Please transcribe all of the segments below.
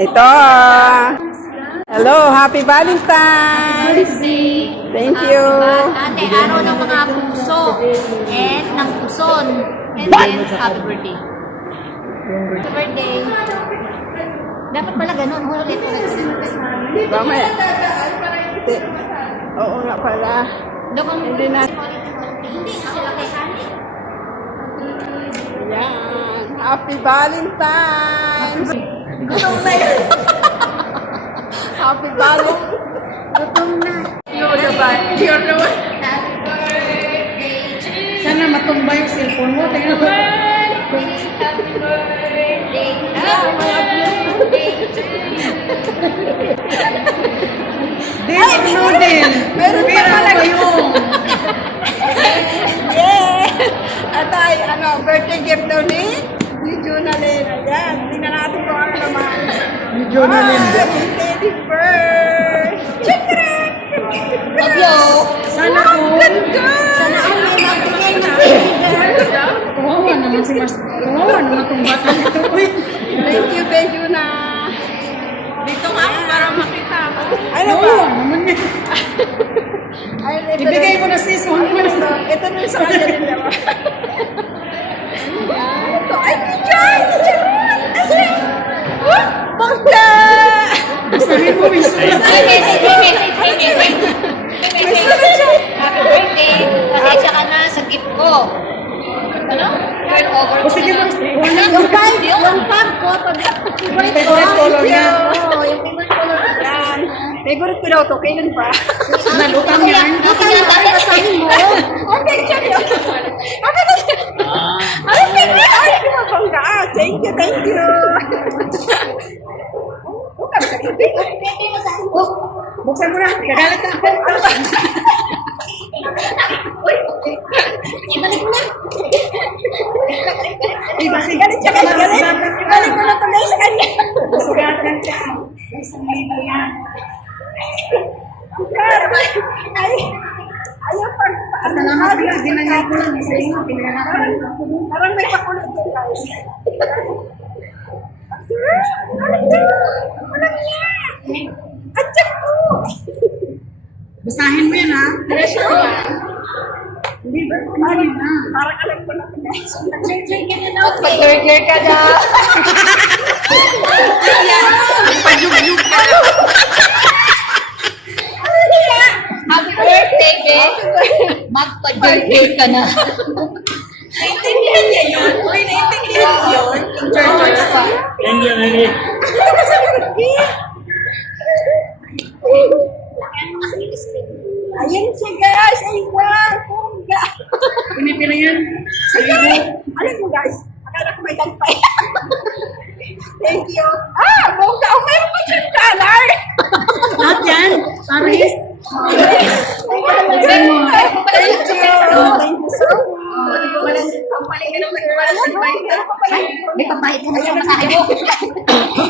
Ito. Hello, happy Valentine's. Thank you. Ate, araw ng mga puso and ng puson. And then, happy birthday. Happy birthday. Dapat pala ganun. Ulit. Mamaya. Oo nga pala. Hindi na. Hindi sila kay Sandy. Yan. Happy Valentine's. Gutom na yun. Happy Valentine's. Gutom na. You're the one. You're the one. Happy birthday to you. Sana matumba yung cellphone mo. Tingnan mo. Happy birthday. Happy birthday to you. Din, ano din? Meron pa Pera pala. ba yung? Yeah! At ay, birthday gift daw ni Junalyn. Ayan, tingnan natin kung ano naman. Ni Jonalyn. Ay, teddy bear! Chitret! Hello. Sana all. Sana all may mabigay na teddy bear. Kawawa naman si Mars. Kawawa naman itong bata nito. Uy. Thank you, Bejuna. Dito nga ako para makita ako. Ano ba? Kawawa naman niya. Ay, ito Ibigay rin. mo na sis. Huwag mo na. Ito rin sa kanya rin naman. Ito, ay, Diyan! Diyan! Bangga! Basahin mo, miss. Happy birthday. Pasensya ka na sa gift ko. Ano? Turn over O sige, Mars. Yung fab ko. Favorite color niya. Oo, yung favorite color ko. Yan. Favorite ko daw to. Kailan pa? Nalutang yan. Kasi nga, dati asahin mo. Okay, siya yun. Okay na siya. Ay, ay, bangga. Thank you, thank you. Huwag sa gabi. Oh, buksan mo na. Kagalit na. Ibalik na. Galit siya, galit. Galit ko na tuloy sa kanya. Sugatan ka. May 1,000 yan. Ay, ayaw pag... Salamat ka. Dinanay ko lang. Isa yung pinananapan. Parang may pakulit doon, guys. Alam niya! Alam niya! Atsak ko! Basahin mo yan, ha? Pressure ba? Hindi ba? Ano na? Parang alam ko na ito, guys. Mag-burger ka na. Pag-yug-yug ka. Happy birthday, babe. Magpa-burger ka na. Naintindihan niya yun. Uy, naintindihan niya yun. Church pa. Thank you, Mary. Ayan siya, guys. Ay, wow. Bongga. Pinipira yan. Alam mo, guys. Akala ko may tagpay. Thank you. Ah, bongga. Oh, mayroon pa siyang dollar. Lahat yan. Paris. Thank you. Thank you so much. May pambayad ka na sa masahe mo.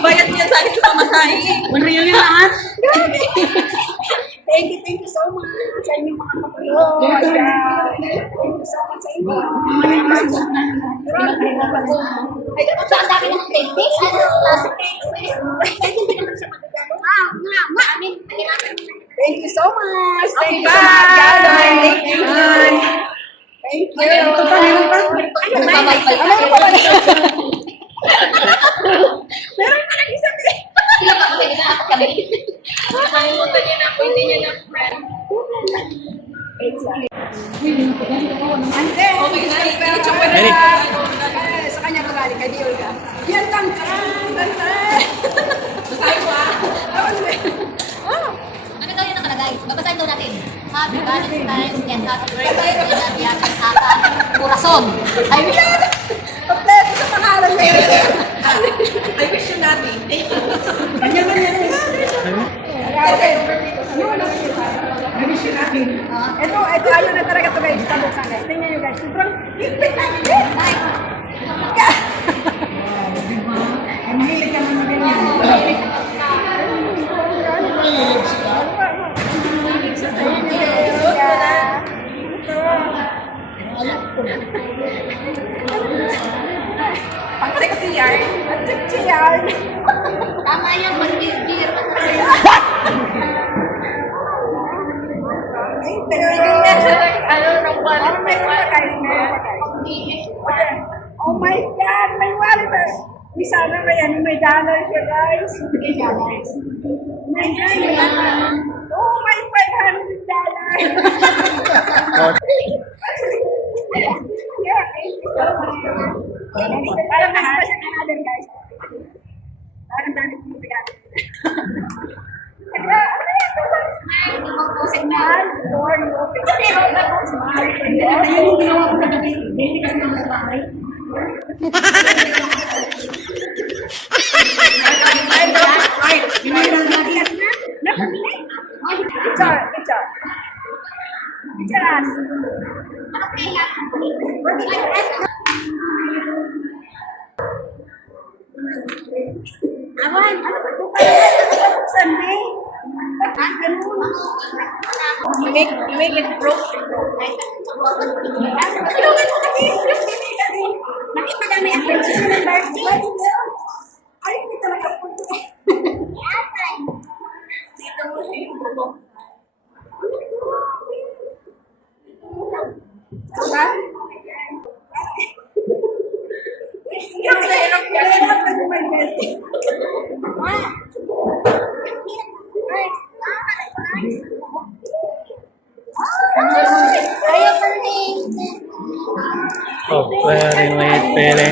Bayad niya sa akin sa masahe. 1 real yung lahat. Thank you so much sa inyong mga kapatid. Thank you so much sa inyo. Ay, sa ang dami ng paintings. Thank you so much. Thank you so much, guys. Thank you. Thank you. Ito pa, meron pa. Ano pa ba? Meron pa lang isang Sila pa kasi nakakat kami. nakalimutan niya na ako, hindi niya na friend. Ante, okay na. Eric. Sa kanya ko galing, kay Diol ka. Yan, tangka. Basahin ko ah. Ano daw yung nakalagay? Babasahin daw natin. Happy Valentine's and happy birthday to Nadia Ata Corazon. Ay, Kompleto sa pangalan niya. I wish you nothing. Ganyan man yan. Ito, ayaw na talaga ito guys. Tabuksan guys. Tingnan nyo guys. Sobrang higpit na higpit. Diba? Ay, mahilig ka naman ganyan. Pang sexy yarn. Ang sexy yarn. tama yan. Oh my God, may wallet. May sana may dollar siya, guys. May dollar. Oh, may $500. Yeah, thank you so much. Parang nakita siya na natin, guys. Parang dami kong pinagay. Saka, ano yan? Signal, door, open. Ayun yung ginawa ko na baby kasi naman sa bahay. Awan, ano ba ito? Sunday? You make it broke. Tulungan mo kasi. Nakita kami ang picture ng birthday. Ay, hindi talaga po ito. Dito mo siya yung bubong. Diba? Hirap na may birthday. Ayaw pa rin. Oh, very late, Pele.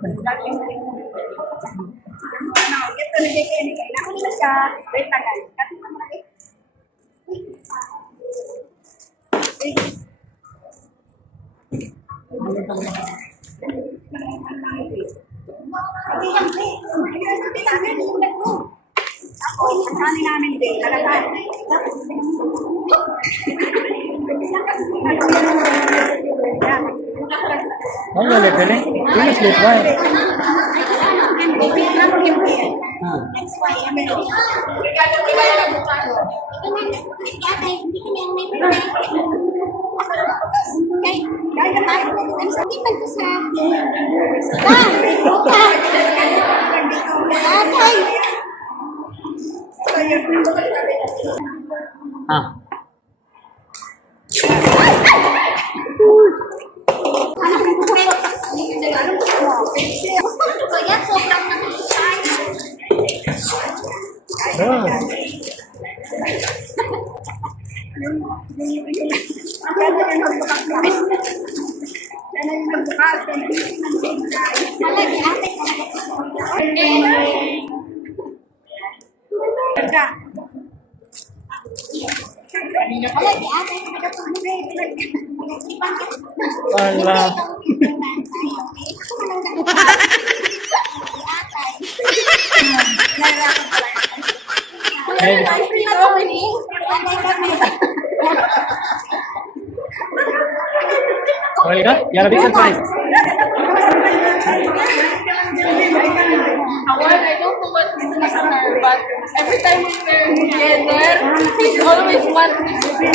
Ito na kayo ni Kay. Nakuli na siya. Wait lang guys. Kasi pa malaki. Ako, ang kami namin din. Talaga. Oh, really, Pele? Really sleep, why? That's why I'm in. Ah. Oh. Wala. Hey. Olga, you're a big surprise. I don't know what is in her, but every time we're together, he's always wanting to be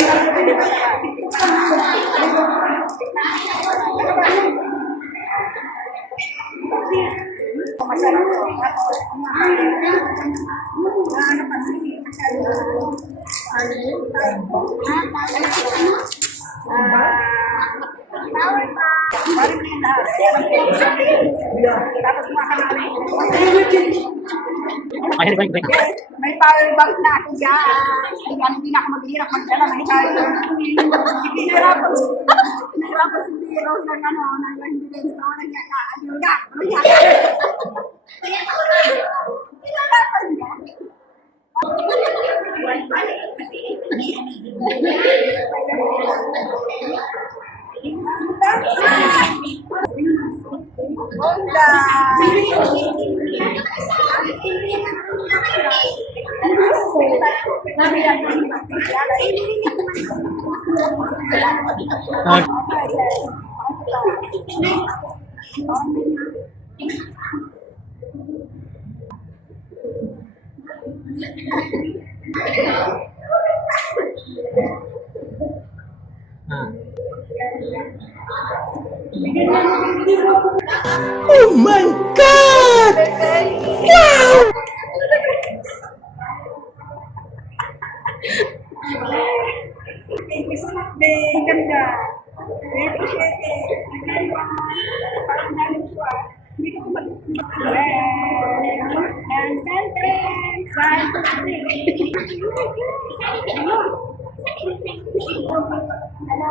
Ay, bye, bye. May power bank na ako dyan. Yan, hindi na ako maghihirap magdala. May power bank. Pinahirapan si Rose ng ano, ng hindi sa mga nagyaka. Pinahirapan niya. Hola! Nabi natin. Ah, ah. Thank you so much, babe. Ganda. Very appreciate it. Parang namin ko Hindi ko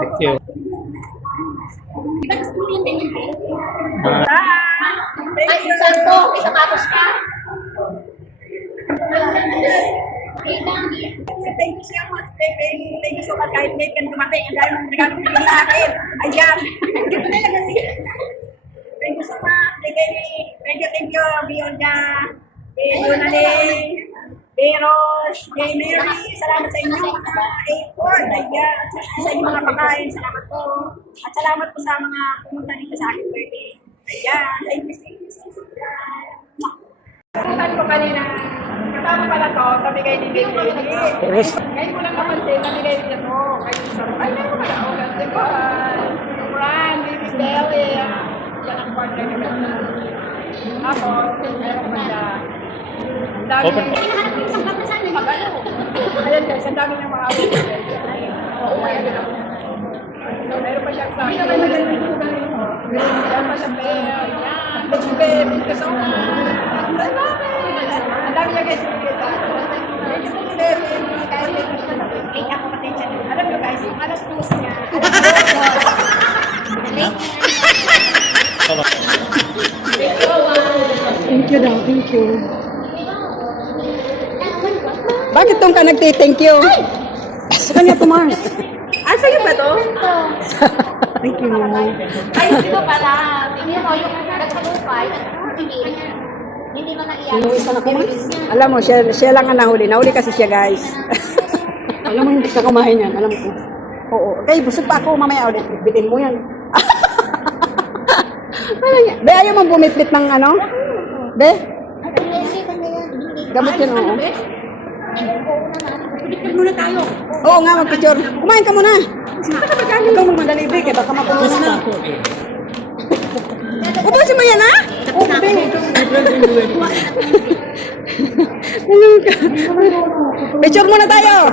Thank you. Ay, saan to? May sapatos ka? Thank you so much, babe. Thank you so much. Kahit late ka dumating, ang dahil mong regalo ko sa akin. Ayan. Hindi ko na lang kasi. Thank you so much. Thank you, Bionda. Yunaling. Eros. Mary. Salamat sa inyo mga A4. Ayan. Sa inyong mga pagkain. Salamat po. At salamat po sa mga pumunta dito sa aking birthday. Ayan. Thank you. Pumunta ko kanina. Kasama pala to, sabi kay ni Baby. Terus? Ngayon ko lang napansin, nabigay niya to. Ay, meron ko pala. Oh, kasi ba? Fran, Baby Deli. Yan ang partner niya. Tapos, meron ko siya. Ang dami Open. niya. Hinahanap ko yung isang bag na saan. Ayan guys, ang dami niyang mga outfit. Oo, ayan. So, meron pa siyang sa akin. Meron pa siyang bell. Yan. Thank you, babe. Thank you so much. Ang dami. Ang dami niya guys. Thank you, babe. Kahit may gusto na late ako pasensya niyo. Alam niyo guys, yung alas 2 niya. Thank you daw, thank you. Bakit tong ka nagti-thank you? Sa kanya to, Mars. Ah, sa'yo ba to? Thank you, Mama. Ay, hindi ko pala. Tingin mo, yung nagsalupay, hindi mo naiyak. Inuwisan ako, Mars. Alam mo, siya lang ang nahuli. Nahuli kasi siya guys. Alam mo, hindi ka kumain yan. Alam ko. Oo. Okay, busog pa ako mamaya ulit. Bitbitin mo yan. Ano yan? Be, ayaw mong bumitbit ng ano? Be? Gamot yun, oo. Picture muna tayo. Oo nga, mag-picture. Kumain ka muna. Ikaw magmadali, Be. Kaya baka mapuno na. Ubusin mo yan, ha? Oo, Be. Ano ka? Picture muna tayo.